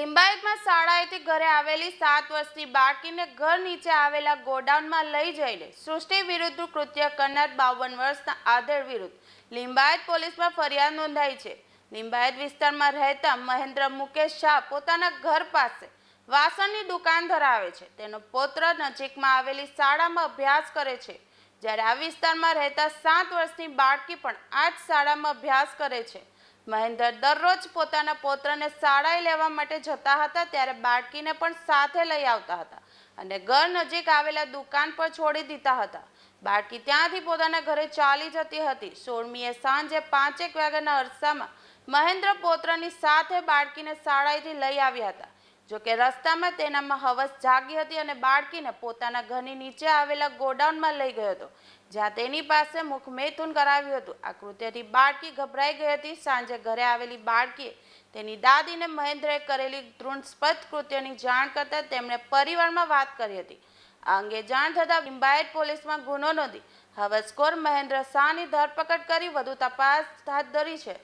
લિંબાયતમાં શાળાએથી ઘરે આવેલી 7 વર્ષની બાળકીને ઘર નીચે આવેલા ગોડાઉનમાં લઈ જઈને સૃષ્ટિ વિરુદ્ધ કૃત્ય કરનાર 52 વર્ષના આધેડ વિરુદ્ધ લિંબાયત પોલીસમાં ફરિયાદ નોંધાઈ છે. લિંબાયત વિસ્તારમાં રહેતા મહેન્દ્ર મુકેશ શાહ પોતાના ઘર પાસે વાસણની દુકાન ધરાવે છે. તેનો પુત્ર નજીકમાં આવેલી શાળામાં અભ્યાસ કરે છે, જ્યારે આ વિસ્તારમાં રહેતા 7 વર્ષની બાળકી પણ આ જ શાળામાં અભ્યાસ કરે છે. મહેન્દ્ર દરરોજ પોતાના પુત્રને શાળાએ લેવા માટે જતા હતા, ત્યારે બાળકીને પણ સાથે લઈ આવતા હતા અને ઘર નજીક આવેલા દુકાન પર છોડી દીધા હતા. બાળકી ત્યાંથી પોતાના ઘરે ચાલી જતી હતી. 16મીએ સાંજે 5 વાગ્યાના અરસામાં મહેન્દ્ર પુત્રની સાથે બાળકીને શાળાએથી લઈ આવ્યા હતા. જોકે રસ્તામાં તેનામાં હવસ જાગી હતી અને બાળકીને પોતાના ઘરની નીચે આવેલા ગોડાઉનમાં લઈ ગયો હતો, જ્યાં તેની પાસે મુખમેથુન કરાવ્યું હતું. આ કૃત્યથી બાળકી ગભરાઈ ગઈ હતી. સાંજે ઘરે આવેલી બાળકીએ તેની દાદીને મહેન્દ્રએ કરેલી ઘૃણાસ્પદ કૃત્યની જાણ કરતા તેમણે પરિવારમાં વાત કરી હતી. આ અંગે જાણ થતાં લિંબાયત પોલીસમાં ગુનો નોંધી હવસખોર મહેન્દ્ર શાહની ધરપકડ કરી વધુ તપાસ હાથ ધરી છે.